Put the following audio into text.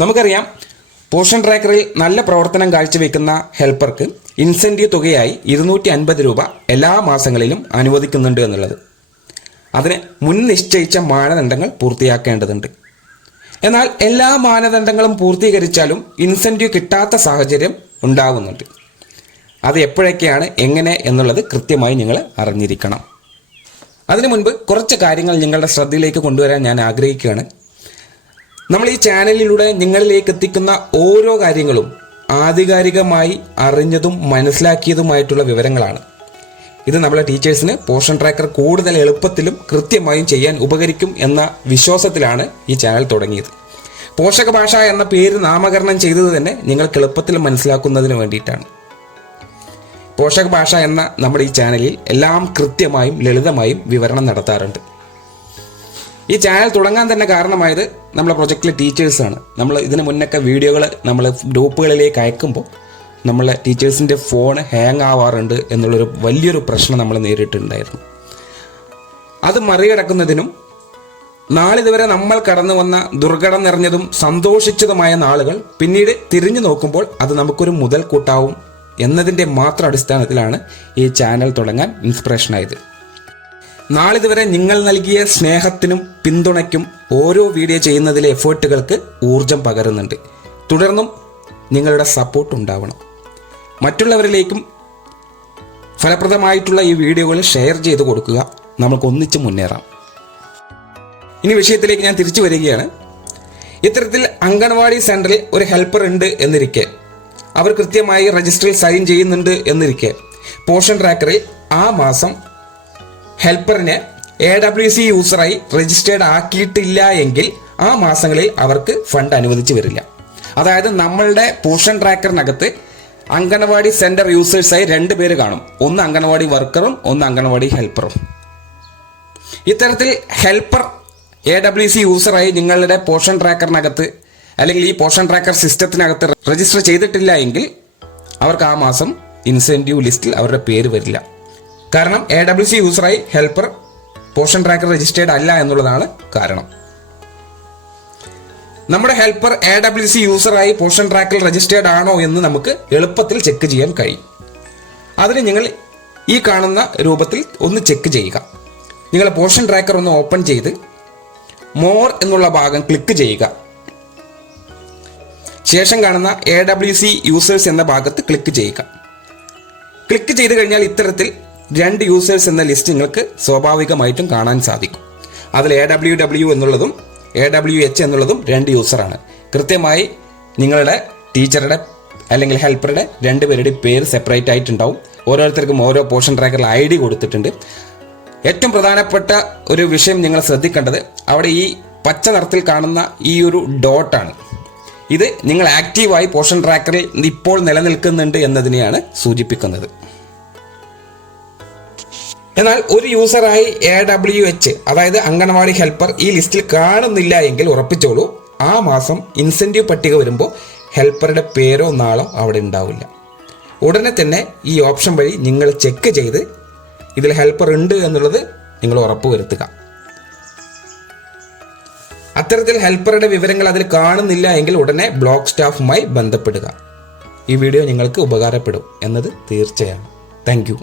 നമുക്കറിയാം, പോഷൻ ട്രാക്കറിൽ നല്ല പ്രവർത്തനം കാഴ്ചവെക്കുന്ന ഹെൽപ്പർക്ക് ഇൻസെൻറ്റീവ് തുകയായി 250 രൂപ എല്ലാ മാസങ്ങളിലും അനുവദിക്കുന്നുണ്ട് എന്നുള്ളത്. അതിന് മുൻ നിശ്ചയിച്ച മാനദണ്ഡങ്ങൾ പൂർത്തിയാക്കേണ്ടതുണ്ട്. എന്നാൽ എല്ലാ മാനദണ്ഡങ്ങളും പൂർത്തീകരിച്ചാലും ഇൻസെൻറ്റീവ് കിട്ടാത്ത സാഹചര്യം ഉണ്ടാകുന്നുണ്ട്. അത് എപ്പോഴൊക്കെയാണ്, എങ്ങനെ എന്നുള്ളത് കൃത്യമായി നിങ്ങൾ അറിഞ്ഞിരിക്കണം. അതിനു മുൻപ് കുറച്ച് കാര്യങ്ങൾ നിങ്ങളുടെ ശ്രദ്ധയിലേക്ക് കൊണ്ടുവരാൻ ഞാൻ ആഗ്രഹിക്കുകയാണ്. നമ്മൾ ഈ ചാനലിലൂടെ നിങ്ങളിലേക്ക് എത്തിക്കുന്ന ഓരോ കാര്യങ്ങളും ആധികാരികമായി അറിഞ്ഞതും മനസ്സിലാക്കിയതുമായിട്ടുള്ള വിവരങ്ങളാണ്. ഇത് നമ്മളെ ടീച്ചേഴ്സിന് പോഷൻ ട്രാക്കർ കൂടുതൽ എളുപ്പത്തിലും കൃത്യമായും ചെയ്യാൻ ഉപകരിക്കും എന്ന വിശ്വാസത്തിലാണ് ഈ ചാനൽ തുടങ്ങിയത്. പോഷക ഭാഷ എന്ന പേര് നാമകരണം ചെയ്തത് തന്നെ നിങ്ങൾക്ക് എളുപ്പത്തിൽ മനസ്സിലാക്കുന്നതിന് വേണ്ടിയിട്ടാണ്. പോഷക ഭാഷ എന്ന നമ്മുടെ ഈ ചാനലിൽ എല്ലാം കൃത്യമായും ലളിതമായും വിവരണം നടത്താറുണ്ട്. ഈ ചാനൽ തുടങ്ങാൻ തന്നെ കാരണമായത് നമ്മളെ പ്രൊജക്റ്റിലെ ടീച്ചേഴ്സാണ്. നമ്മൾ ഇതിന് മുന്നൊക്കെ വീഡിയോകൾ നമ്മൾ ഗ്രൂപ്പുകളിലേക്ക് അയക്കുമ്പോൾ നമ്മളെ ടീച്ചേഴ്സിൻ്റെ ഫോൺ ഹാങ് ആവാറുണ്ട് എന്നുള്ളൊരു വലിയൊരു പ്രശ്നം നമ്മൾ നേരിട്ടുണ്ടായിരുന്നു. അത് മറികടക്കുന്നതിനും നാളിതുവരെ നമ്മൾ കടന്നു വന്ന ദുർഘടം നിറഞ്ഞതും സന്തോഷിച്ചതുമായ നാളുകൾ പിന്നീട് തിരിഞ്ഞു നോക്കുമ്പോൾ അത് നമുക്കൊരു മുതൽക്കൂട്ടാവും എന്നതിൻ്റെ മാത്രം അടിസ്ഥാനത്തിലാണ് ഈ ചാനൽ തുടങ്ങാൻ ഇൻസ്പിറേഷനായത്. നാളിതുവരെ നിങ്ങൾ നൽകിയ സ്നേഹത്തിനും പിന്തുണയ്ക്കും ഓരോ വീഡിയോ ചെയ്യുന്നതിലെ എഫേർട്ടുകൾക്ക് ഊർജം പകരുന്നുണ്ട്. തുടർന്നും നിങ്ങളുടെ സപ്പോർട്ട് ഉണ്ടാവണം. മറ്റുള്ളവരിലേക്കും ഫലപ്രദമായിട്ടുള്ള ഈ വീഡിയോകൾ ഷെയർ ചെയ്ത് കൊടുക്കുക. നമുക്ക് ഒന്നിച്ച് മുന്നേറാം. ഇനി വിഷയത്തിലേക്ക് ഞാൻ തിരിച്ചു വരികയാണ്. ഇത്തരത്തിൽ അംഗൻവാടി സെന്ററിൽ ഒരു ഹെൽപ്പർ ഉണ്ട് എന്നിരിക്കെ, അവർ കൃത്യമായി രജിസ്റ്ററിൽ സൈൻ ചെയ്യുന്നുണ്ട് എന്നിരിക്കെ, പോഷൻ ട്രാക്കറിൽ ആ മാസം ഹെൽപ്പറിനെ AWC യൂസറായി രജിസ്റ്റേർഡ് ആക്കിയിട്ടില്ല എങ്കിൽ ആ മാസങ്ങളിൽ അവർക്ക് ഫണ്ട് അനുവദിച്ചു വരില്ല. അതായത് നമ്മളുടെ പോഷൻ ട്രാക്കറിനകത്ത് അംഗൻവാടി സെന്റർ യൂസേഴ്സായി 2 പേര് കാണും. ഒന്ന് അംഗൻവാടി വർക്കറും ഒന്ന് അംഗൻവാടി ഹെൽപ്പറും. ഇത്തരത്തിൽ ഹെൽപ്പർ AWC യൂസറായി നിങ്ങളുടെ പോഷൻ ട്രാക്കറിനകത്ത് അല്ലെങ്കിൽ ഈ പോഷൻ ട്രാക്കർ സിസ്റ്റത്തിനകത്ത് രജിസ്റ്റർ ചെയ്തിട്ടില്ല എങ്കിൽ അവർക്ക് ആ മാസം ഇൻസെൻറ്റീവ് ലിസ്റ്റിൽ അവരുടെ പേര് വരില്ല. കാരണം AWC യൂസറായി ഹെൽപ്പർ പോഷൻ ട്രാക്കർ രജിസ്റ്റേർഡ് അല്ല എന്നുള്ളതാണ് കാരണം. നമ്മുടെ ഹെൽപ്പർ AWC യൂസറായി പോഷൻ ട്രാക്കറിൽ രജിസ്റ്റേർഡ് ആണോ എന്ന് നമുക്ക് എളുപ്പത്തിൽ ചെക്ക് ചെയ്യാൻ കഴിയും. അതിന് നിങ്ങൾ ഈ കാണുന്ന രൂപത്തിൽ ഒന്ന് ചെക്ക് ചെയ്യുക. നിങ്ങൾ പോഷൻ ട്രാക്കർ ഒന്ന് ഓപ്പൺ ചെയ്ത് മോർ എന്നുള്ള ഭാഗം ക്ലിക്ക് ചെയ്യുക. ശേഷം കാണുന്ന AWC യൂസേഴ്സ് എന്ന ഭാഗത്ത് ക്ലിക്ക് ചെയ്യുക. ക്ലിക്ക് ചെയ്ത് കഴിഞ്ഞാൽ ഇത്തരത്തിൽ 2 യൂസേഴ്സ് എന്ന ലിസ്റ്റ് നിങ്ങൾക്ക് സ്വാഭാവികമായിട്ടും കാണാൻ സാധിക്കും. അതിൽ AWW എന്നുള്ളതും AWH എന്നുള്ളതും 2 യൂസറാണ്. കൃത്യമായി നിങ്ങളുടെ ടീച്ചറുടെ അല്ലെങ്കിൽ ഹെൽപ്പറുടെ 2 പേരുടെ പേര് സെപ്പറേറ്റ് ആയിട്ടുണ്ടാവും. ഓരോരുത്തർക്കും ഓരോ പോഷൻ ട്രാക്കറിൽ ID കൊടുത്തിട്ടുണ്ട്. ഏറ്റവും പ്രധാനപ്പെട്ട ഒരു വിഷയം നിങ്ങൾ ശ്രദ്ധിക്കേണ്ടത്, അവിടെ ഈ പച്ച നിറത്തിൽ കാണുന്ന ഈ ഒരു ഡോട്ടാണ്. ഇത് നിങ്ങൾ ആക്റ്റീവായി പോഷൻ ട്രാക്കറിൽ ഇപ്പോൾ നിലനിൽക്കുന്നുണ്ട് എന്നതിനെയാണ് സൂചിപ്പിക്കുന്നത്. എന്നാൽ ഒരു യൂസറായി AWH അതായത് അംഗൻവാടി ഹെൽപ്പർ ഈ ലിസ്റ്റിൽ കാണുന്നില്ല എങ്കിൽ ഉറപ്പിച്ചോളൂ, ആ മാസം ഇൻസെൻറ്റീവ് പട്ടിക വരുമ്പോൾ ഹെൽപ്പറുടെ പേരോ നാളോ അവിടെ ഉണ്ടാവില്ല. ഉടനെ തന്നെ ഈ ഓപ്ഷൻ വഴി നിങ്ങൾ ചെക്ക് ചെയ്ത് ഇതിൽ ഹെൽപ്പർ ഉണ്ട് എന്നുള്ളത് നിങ്ങൾ ഉറപ്പുവരുത്തുക. അത്തരത്തിൽ ഹെൽപ്പറുടെ വിവരങ്ങൾ അതിൽ കാണുന്നില്ല എങ്കിൽ ഉടനെ ബ്ലോക്ക് സ്റ്റാഫുമായി ബന്ധപ്പെടുക. ഈ വീഡിയോ നിങ്ങൾക്ക് ഉപകാരപ്പെടും എന്നത് തീർച്ചയാണ്. Thank you.